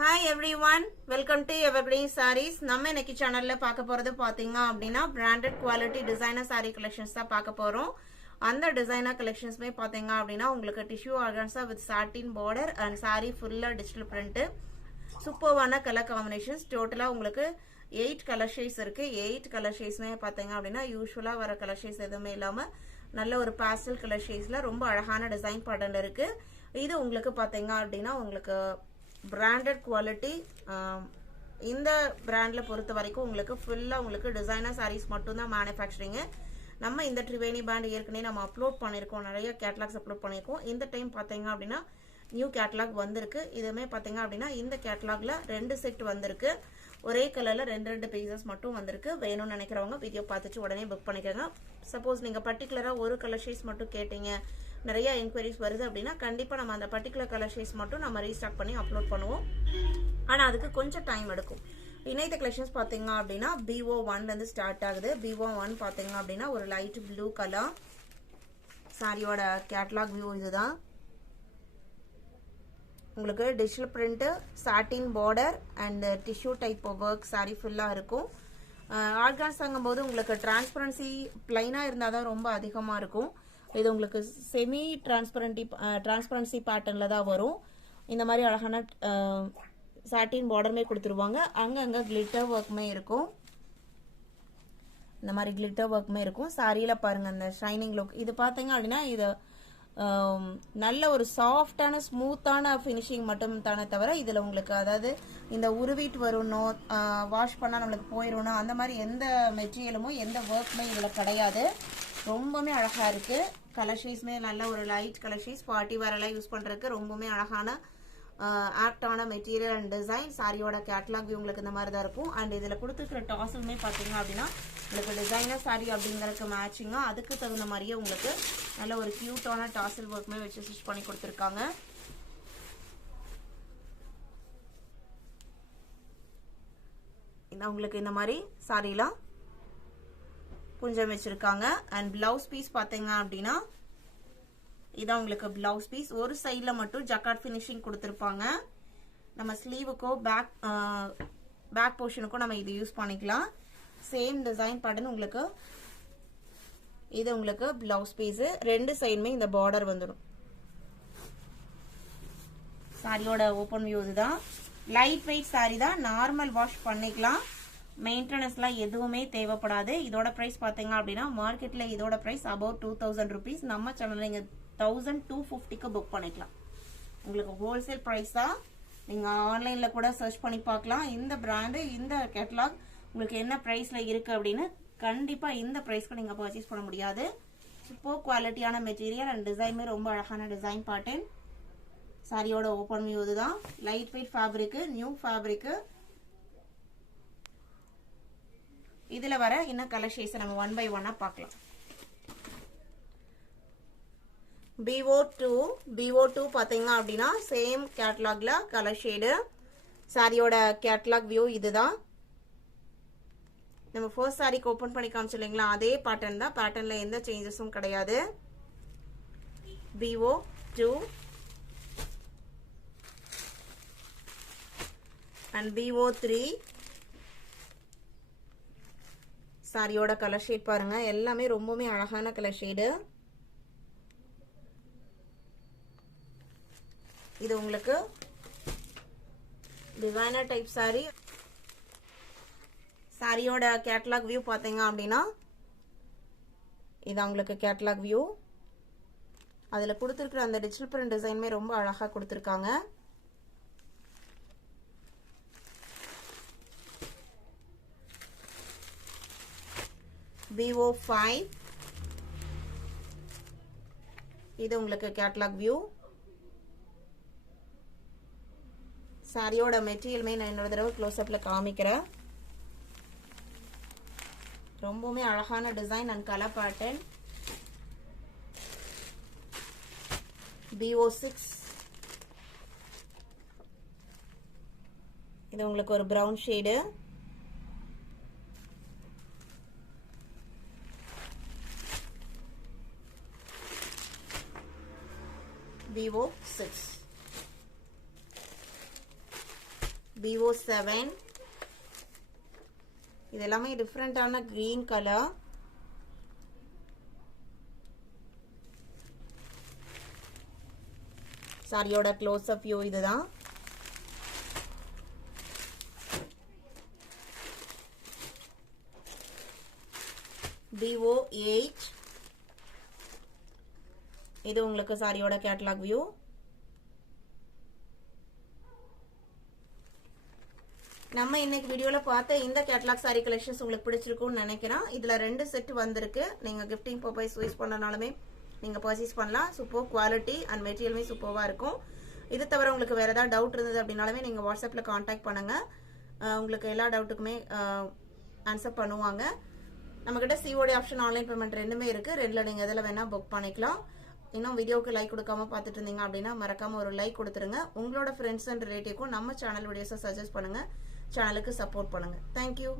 Hi everyone, welcome to Evergreen Sarees. நம்ம இன்னைக்கு சேனல்ல பார்க்க போறது பாத்தீங்க அப்படினா branded quality designer saree collections தான் பார்க்க போறோம். அந்த designer collectionsமே பாத்தீங்க அப்படினா உங்களுக்கு tissue organza with satin border and saree full digital print. சூப்பர்வான கலர் காம்பினேஷன்ஸ். டோட்டலா உங்களுக்கு 8 கலர் ஷேட்ஸ் இருக்கு. 8 கலர் ஷேட்ஸ்மே பாத்தீங்க அப்படினா யூசுவலா வர கலர் ஷேட்ஸ் எதுவுமே இல்லாம நல்ல ஒரு பாஸ்டல் கலர் ஷேட்ஸ்ல ரொம்ப அழகான டிசைன் பேட்டர்ன்ல இருக்கு. இது உங்களுக்கு பாத்தீங்க அப்படினா உங்களுக்கு branded quality இந்த பிராண்ட்ல பொறுத்த வரைக்கும் உங்களுக்கு ஃபுல்லா உங்களுக்கு டிசைனர் sarees மட்டும் தான் manufacturing. நம்ம இந்த ட்ரிவேணி பிராண்ட் ஏற்கனவே நம்ம அப்லோட் பண்ணிருக்கோம், நிறைய கேட்டலாக்ஸ் அப்லோட் பண்ணிருக்கோம். இந்த டைம் பாத்தீங்க அப்படினா நியூ கேட்டலாக் வந்திருக்கு. இதுமே பாத்தீங்க அப்படினா இந்த கேட்டலாக்ல ரெண்டு செட் வந்திருக்கு. ஒரே கலர்ல ரெண்டு பீசஸ் மட்டும் வந்திருக்கு. வேணும்னு நினைக்கிறவங்க வீடியோ பார்த்துட்டு உடனே புக் பண்ணிக்கோங்க. சப்போஸ் நீங்க பர்టిక్యులரா ஒரு கலர் ஷேட்ஸ் மட்டும் கேட்டீங்க, நிறைய என்கொயரிஸ் வருது அப்படின்னா கண்டிப்பா நம்ம அந்த பர்టిక్యులர் கலர் ஷேட்ஸ் மட்டும் நம்ம ரீஸ்டாக் பண்ணி அப்லோட் பண்ணுவோம். ஆனா அதுக்கு கொஞ்சம் டைம் எடுக்கும். இன்னைக்கு கலெக்ஷன்ஸ் பாத்தீங்க அப்படின்னா BO1 ல இருந்து ஸ்டார்ட் ஆகுது. BO1 பாத்தீங்க அப்படின்னா ஒரு லைட் ப்ளூ கலர். சாரியோட கேட்டலாக் வியூ இதுதான். உங்களுக்கு digital print, satin border and tissue type work sorry ஃபுல்லா இருக்கும். ஆர்கான்ஸாங்கும் போது உங்களுக்கு டிரான்ஸ்பரன்சி பிளைனா இருந்தால் தான் ரொம்ப அதிகமாக இருக்கும். இது உங்களுக்கு செமி டிரான்ஸ்பரன்சி பேட்டர்னில் தான் வரும். இந்த மாதிரி அழகான சாட்டின் பார்டருமே கொடுத்துருவாங்க. அங்கங்கே கிளிட்டர் ஒர்க்குமே இருக்கும். இந்த மாதிரி கிளிட்டர் ஒர்க்குமே இருக்கும். சாரியில் பாருங்கள் அந்த ஷைனிங் லுக். இது பார்த்தீங்க அப்படின்னா இது நல்ல ஒரு சாஃப்டான ஸ்மூத்தான ஃபினிஷிங் மட்டும் தானே தவிர இதில் உங்களுக்கு அதாவது இந்த உருவிட்டு வரணும், வாஷ் பண்ணால் நம்மளுக்கு போயிடணும், அந்த மாதிரி எந்த மெட்டீரியலுமோ எந்த ஒர்க்குமே இதில் கிடையாது. ரொம்பவுமே அழகாக இருக்குது. கலர் ஷேட்ஸ்மே நல்ல ஒரு லைட் கலர் ஷேட்ஸ், பார்ட்டி வேரெல்லாம் யூஸ் பண்ணுறதுக்கு ரொம்பவுமே அழகான ஆப்டான மெட்டீரியல் அண்ட் டிசைன். சாரியோட கேட்டலாக் உங்களுக்கு இந்த மாதிரி தான் இருக்கும். அண்ட் இதில் கொடுத்துருக்கிற டாஸலுமே பார்த்தீங்க அப்படின்னா உங்களுக்கு டிசைனர் சாரி அப்படிங்கிறதுக்கு மேட்சிங்கா அதுக்கு தகுந்த மாதிரியே உங்களுக்கு நல்ல ஒரு கியூட்டான டாசல் ஒர்க்குமே வச்சு ஸ்டிச் பண்ணி கொடுத்துருக்காங்க. உங்களுக்கு இந்த மாதிரி சாரிலாம் கொஞ்சம் வச்சிருக்காங்க. அண்ட் பிளவுஸ் பீஸ் பார்த்தீங்க அப்படின்னா இதான் உங்களுக்கு பிளவுஸ் பீஸ். ஒரு சைட்ல மட்டும் ஜக்கார்ட் ஃபினிஷிங் கொடுத்துருப்பாங்க. நம்ம ஸ்லீவுக்கோ பேக் போர்ஷனுக்கோ நம்ம இது யூஸ் பண்ணிக்கலாம். சேம் டிசைன் பேட்டர்ன் உங்களுக்கு. இது உங்களுக்கு பிளவுஸ் பீஸ். ரெண்டு சைடுமே இந்த பார்டர் வந்துடும். சாரியோட ஓப்பன் வியூ இதுதான். லைட் வெயிட் சாரி தான், நார்மல் வாஷ் பண்ணிக்கலாம். மெயின்டெனன்ஸ்லாம் எதுவுமே தேவைப்படாது. இதோட பிரைஸ் பார்த்தீங்க அப்படின்னா மார்க்கெட்ல இதோட பிரைஸ் அபவுட் 2000 rupees. நம்ம சேனல்ல நீங்க 1250க்கு புக் பண்ணிக்கலாம். உங்களுக்கு ஹோல்சேல் பிரைஸ் தான். நீங்க ஆன்லைன்ல கூட சர்ச் பண்ணி பார்க்கலாம். இந்த பிராண்டு இந்த கேட்டலாக் உங்களுக்கு என்ன பிரைஸ்ல இருக்கு அப்படின்னு கண்டிப்பா இந்த பிரைஸ்க்கு நீங்க பர்ச்சேஸ் பண்ண முடியாது. சூப்பர் குவாலிட்டியான மெட்டீரியல் அண்ட் டிசைனுமே ரொம்ப அழகான டிசைன் பேட்டர்ன். சாரியோட ஓப்பன் வியூ இதுதான். Light weight fabric, new fabric. இதுல வர இன்னும் கலர் ஷேட்ஸ் நம்ம ஒன் பை ஒன்னா பார்க்கலாம். BO2 பாத்தீங்க அப்படின்னா சேம் கேட்டலாக்ல கலர் ஷேடு. சாரியோட கேட்டலாக் வியூ இதுதான். நம்ம ஃபர்ஸ்ட் சாரிக்கு ஓபன் பண்ணி காமிச்சோம் இல்லைங்களா, அதே பேட்டர்ன் தான். பேட்டர்ன்ல எந்த சேஞ்சஸும் கிடையாது. BO2 and BO3. சாரியோட கலர் ஷேட் பாருங்க, எல்லாமே ரொம்பவுமே அழகான கலர் ஷேடு. இது உங்களுக்கு டிசைனர் டைப் சாரி. சாரியோட கேட்டலாக் வியூ பாத்தீங்க அப்படின்னா இது உங்களுக்கு கேட்டலாக் வியூ. அதுல கொடுத்துருக்கிற அந்த டிஜிட்டல் பிரிண்ட் டிசைனுமே ரொம்ப அழகா கொடுத்துருக்காங்க. BO5 இது உங்களுக்கு கேட்டலாக் வியூ. சாரியோட மெட்டீரியலுமே நான் இன்னொரு தடவை க்ளோஸ் அப்ல காமிக்கிறேன். ரொம்பவுமே அழகான design and colour pattern. BO6 இது உங்களுக்கு ஒரு பிரவுன் ஷேடு. BO6 BO7. இது எல்லாமே டிஃபரெண்டான green color. சாரியோட க்ளோஸ் அப் வியூ இதுதான். BO8. இது உங்களுக்கு சாரியோட கேட்டலாக் வியூ. நம்ம இன்னைக்கு வீடியோல பார்த்த இந்த கேட்டலாக் சாரி கலெக்ஷன்ஸ் உங்களுக்கு பிடிச்சிருக்கும்னு நினைக்கிறேன். இதுல 2 செட் வந்திருக்கு. நீங்க கிஃப்டிங் பர்பஸ் யூஸ் பண்ணனாலுமே நீங்க பர்ச்சேஸ் பண்ணலாம். சூப்பர் குவாலிட்டி அண்ட் மெட்டீரியலுமே சூப்பரா இருக்கும். இது தவிர உங்களுக்கு வேற ஏதாவது டவுட் இருந்தது அப்படினாலுமே நீங்க வாட்ஸ்அப்ல காண்டாக்ட் பண்ணுங்க. உங்களுக்கு எல்லா டவுட்டுக்குமே ஆன்சர் பண்ணுவாங்க. நம்ம கிட்ட COD ஆப்ஷன் ஆன்லைன் பேமெண்ட் ரெண்டுமே இருக்கு. ரெண்டுல நீங்க எதுல வேணா புக் பண்ணிக்கலாம். இன்னும் வீடியோக்கு லைக் கொடுக்காம பார்த்துட்டு இருந்தீங்க அப்படின்னா மறக்காம ஒரு லைக் கொடுத்துருங்க. உங்களோட ஃப்ரெண்ட்ஸ் அண்ட் ரிலேட்டிவ்க்கும் நம்ம சேனல் வீடியோஸை சஜஸ்ட் பண்ணுங்க. சேனலுக்கு சப்போர்ட் பண்ணுங்க. தேங்க்யூ.